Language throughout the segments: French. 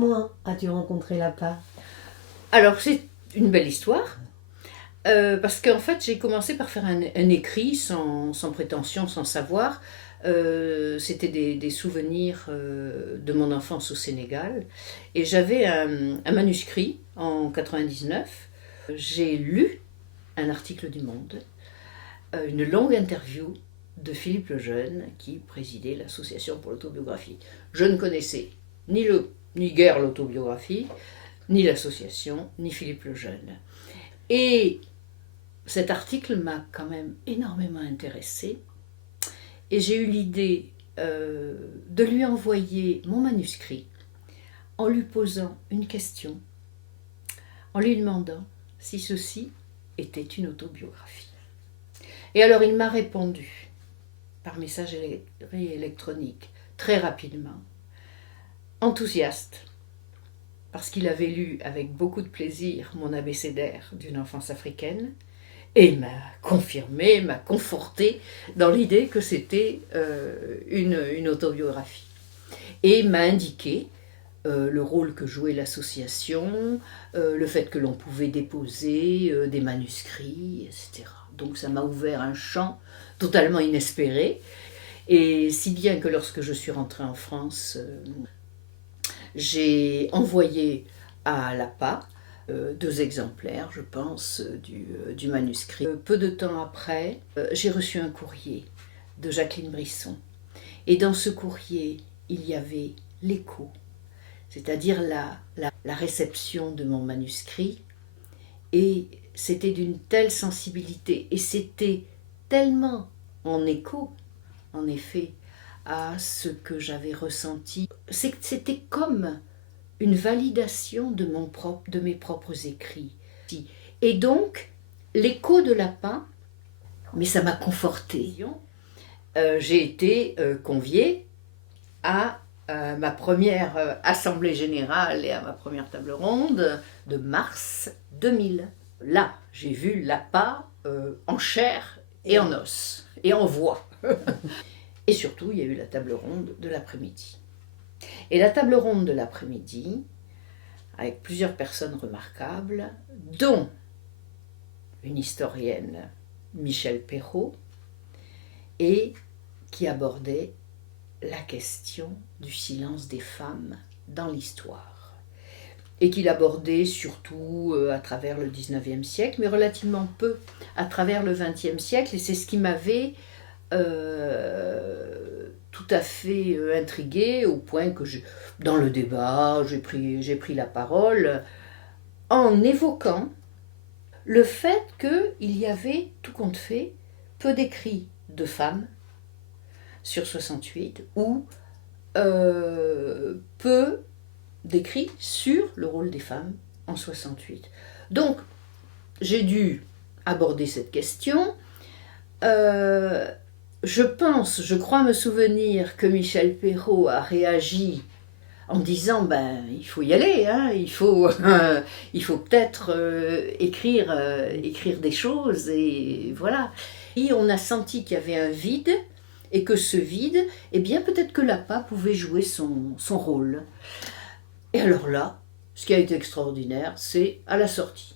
Comment as-tu rencontré Lapa? Alors, c'est une belle histoire, parce qu'en fait, j'ai commencé par faire un écrit sans prétention, sans savoir. C'était des souvenirs de mon enfance au Sénégal. Et j'avais un manuscrit en 99. J'ai lu un article du Monde, une longue interview de Philippe Lejeune, qui présidait l'Association pour l'autobiographie. Je ne connaissais ni guère l'autobiographie, ni l'association, ni Philippe Lejeune. Et cet article m'a quand même énormément intéressée et j'ai eu l'idée de lui envoyer mon manuscrit en lui posant une question, en lui demandant si ceci était une autobiographie. Et alors il m'a répondu par messagerie électronique très rapidement, enthousiaste, parce qu'il avait lu avec beaucoup de plaisir mon abécédaire d'une enfance africaine, et m'a confirmé, m'a conforté dans l'idée que c'était une autobiographie. Et m'a indiqué le rôle que jouait l'association, le fait que l'on pouvait déposer des manuscrits, etc. Donc ça m'a ouvert un champ totalement inespéré, et si bien que lorsque je suis rentrée en France, j'ai envoyé à l'APA 2 exemplaires, je pense, du manuscrit. Peu de temps après, j'ai reçu un courrier de Jacqueline Brisson. Et dans ce courrier, il y avait l'écho, c'est-à-dire la réception de mon manuscrit. Et c'était d'une telle sensibilité, et c'était tellement en écho, en effet, à ce que j'avais ressenti. C'était comme une validation de mes propres écrits. Et donc, l'écho de Lapin, mais ça m'a confortée. J'ai été conviée à ma première assemblée générale et à ma première table ronde de mars 2000. Là, j'ai vu Lapin en chair et en os, et en voix. Et surtout, il y a eu la table ronde de l'après-midi. Et la table ronde de l'après-midi, avec plusieurs personnes remarquables, dont une historienne, Michel Perrault, et qui abordait la question du silence des femmes dans l'histoire. Et qu'il abordait surtout à travers le 19e siècle, mais relativement peu à travers le 20e siècle, et c'est ce qui m'avait tout à fait intriguée, au point que dans le débat, j'ai pris la parole en évoquant le fait qu'il y avait, tout compte fait, peu d'écrits de femmes sur 68, ou peu d'écrits sur le rôle des femmes en 68. Donc, j'ai dû aborder cette question. Je crois me souvenir que Michel Perrault a réagi en disant il faut y aller, hein, il faut peut-être écrire des choses, et voilà. Et on a senti qu'il y avait un vide, et que ce vide, eh bien peut-être que l'APA pouvait jouer son rôle. Et alors là, ce qui a été extraordinaire, c'est à la sortie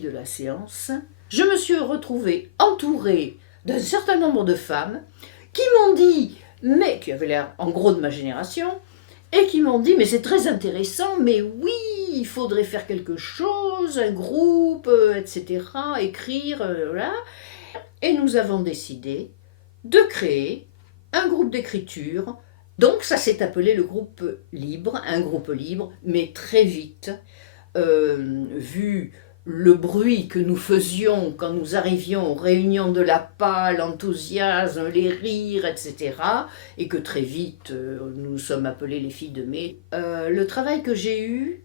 de la séance, je me suis retrouvée entourée d'un certain nombre de femmes qui m'ont dit, mais qui avaient l'air en gros de ma génération, et qui m'ont dit, mais c'est très intéressant, mais oui, il faudrait faire quelque chose, un groupe, etc., écrire, voilà. Et nous avons décidé de créer un groupe d'écriture. Donc ça s'est appelé le groupe libre, un groupe libre, mais très vite, vu le bruit que nous faisions quand nous arrivions aux réunions de l'APA, l'enthousiasme, les rires, etc., et que très vite nous nous sommes appelés les filles de mai. Le travail que j'ai eu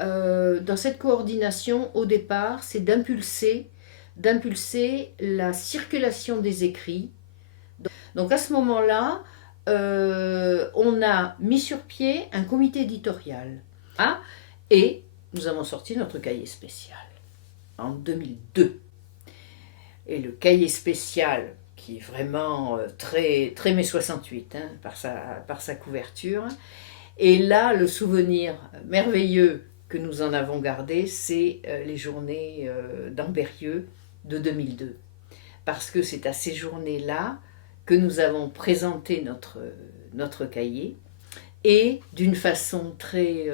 dans cette coordination au départ, c'est d'impulser la circulation des écrits. Donc à ce moment-là, on a mis sur pied un comité éditorial, et nous avons sorti notre cahier spécial en 2002. Et le cahier spécial, qui est vraiment très, très mai 68, hein, par sa couverture, Et là, le souvenir merveilleux que nous en avons gardé, c'est les journées d'Ambérieux de 2002. Parce que c'est à ces journées-là que nous avons présenté notre cahier. Et d'une façon très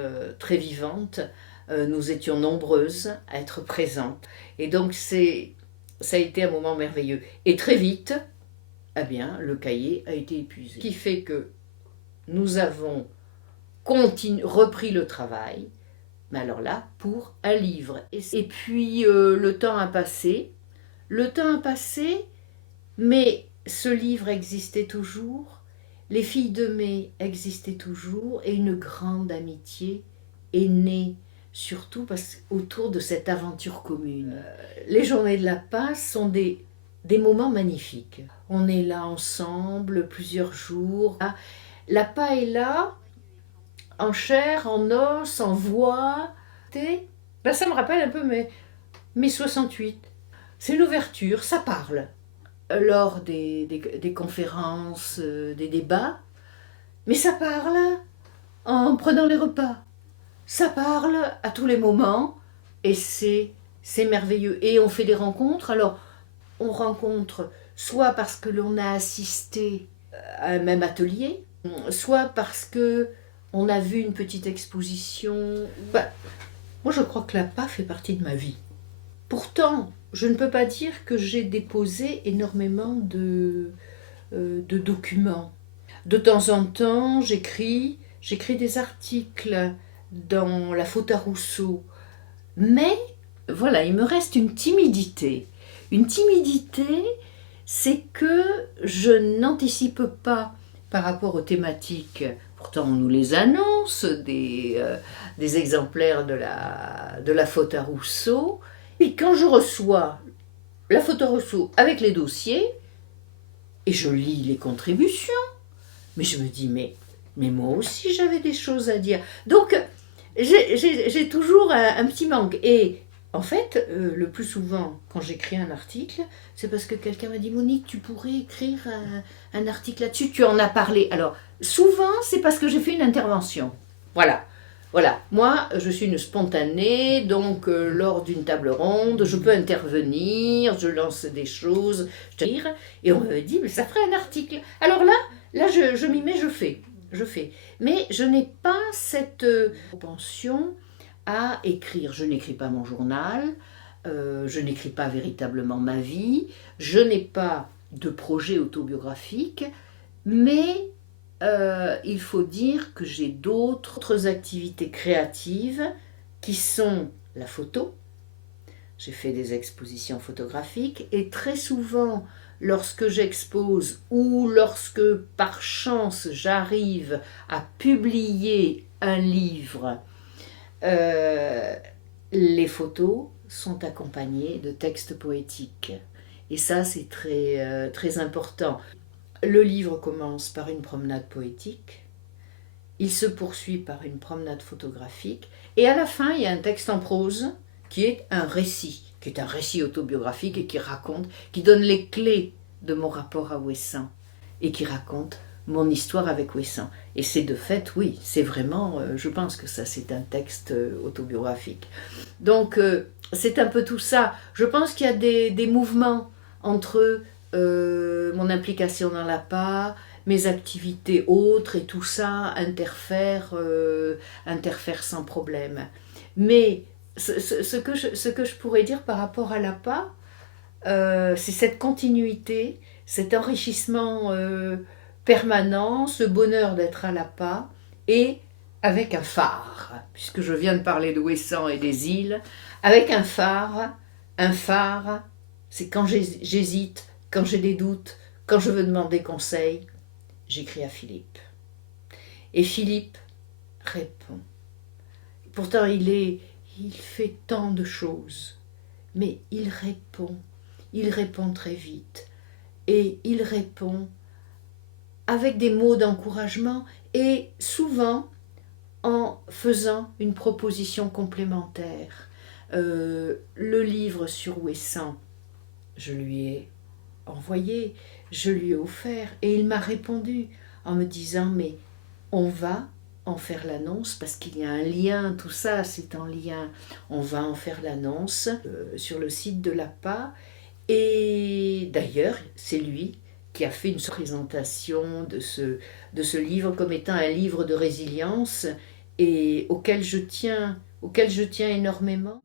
vivante, nous étions nombreuses à être présentes. Et donc ça a été un moment merveilleux. Et très vite, eh bien, le cahier a été épuisé. Ce qui fait que nous avons repris le travail, mais alors là, pour un livre. Et puis le temps a passé. Le temps a passé, mais ce livre existait toujours. Les filles de mai existaient toujours et une grande amitié est née, surtout autour de cette aventure commune. Les journées de la Passe sont des moments magnifiques. On est là ensemble plusieurs jours. La PA est là, en chair, en os, en voix. Ben, ça me rappelle un peu mes 68. C'est l'ouverture, ça parle. Lors des conférences, des débats, mais ça parle en prenant les repas. Ça parle à tous les moments et c'est merveilleux. Et on fait des rencontres. Alors, on rencontre soit parce que l'on a assisté à un même atelier, soit parce que on a vu une petite exposition. Ben, moi, je crois que la PA fait partie de ma vie. Pourtant, je ne peux pas dire que j'ai déposé énormément de documents. De temps en temps, j'écris des articles dans la faute à Rousseau. Mais voilà, il me reste une timidité. Une timidité, c'est que je n'anticipe pas par rapport aux thématiques. Pourtant, on nous les annonce, des exemplaires de la faute à Rousseau. Et quand je reçois la faute à Rousseau avec les dossiers, et je lis les contributions, mais je me dis, mais moi aussi j'avais des choses à dire. Donc, j'ai toujours un petit manque. Et en fait, le plus souvent, quand j'écris un article, c'est parce que quelqu'un m'a dit, Monique, tu pourrais écrire un article là-dessus, tu en as parlé. Alors, souvent, c'est parce que j'ai fait une intervention. Voilà. Voilà, moi je suis une spontanée, donc lors d'une table ronde, je peux intervenir, je lance des choses, et on me dit, mais ça ferait un article. Alors là je m'y mets, je fais. Mais je n'ai pas cette propension à écrire. Je n'écris pas mon journal, je n'écris pas véritablement ma vie, je n'ai pas de projet autobiographique, mais il faut dire que j'ai d'autres activités créatives qui sont la photo. J'ai fait des expositions photographiques et très souvent, lorsque j'expose ou lorsque par chance j'arrive à publier un livre, les photos sont accompagnées de textes poétiques. Et ça, c'est très important. Le livre commence par une promenade poétique, il se poursuit par une promenade photographique, et à la fin, il y a un texte en prose qui est un récit autobiographique et qui donne les clés de mon rapport à Ouessant et qui raconte mon histoire avec Ouessant. Et c'est de fait, oui, c'est vraiment, je pense que ça c'est un texte autobiographique. Donc c'est un peu tout ça. Je pense qu'il y a des mouvements entre mon implication dans la PA, mes activités autres et tout ça interfère sans problème. Mais ce que je pourrais dire par rapport à la PA, c'est cette continuité, cet enrichissement permanent, ce bonheur d'être à la PA et avec un phare, puisque je viens de parler de Ouessant et des îles, avec un phare, c'est quand j'hésite, quand j'ai des doutes, quand je veux demander conseil, j'écris à Philippe. Et Philippe répond. Pourtant, il fait tant de choses, mais il répond très vite. Et il répond avec des mots d'encouragement et souvent en faisant une proposition complémentaire. Le livre sur Ouessant, je lui ai envoyé, je lui ai offert et il m'a répondu en me disant mais on va en faire l'annonce parce qu'il y a un lien, tout ça c'est en lien. On va en faire l'annonce sur le site de l'APA. Et d'ailleurs, c'est lui qui a fait une présentation de ce livre comme étant un livre de résilience et auquel je tiens énormément.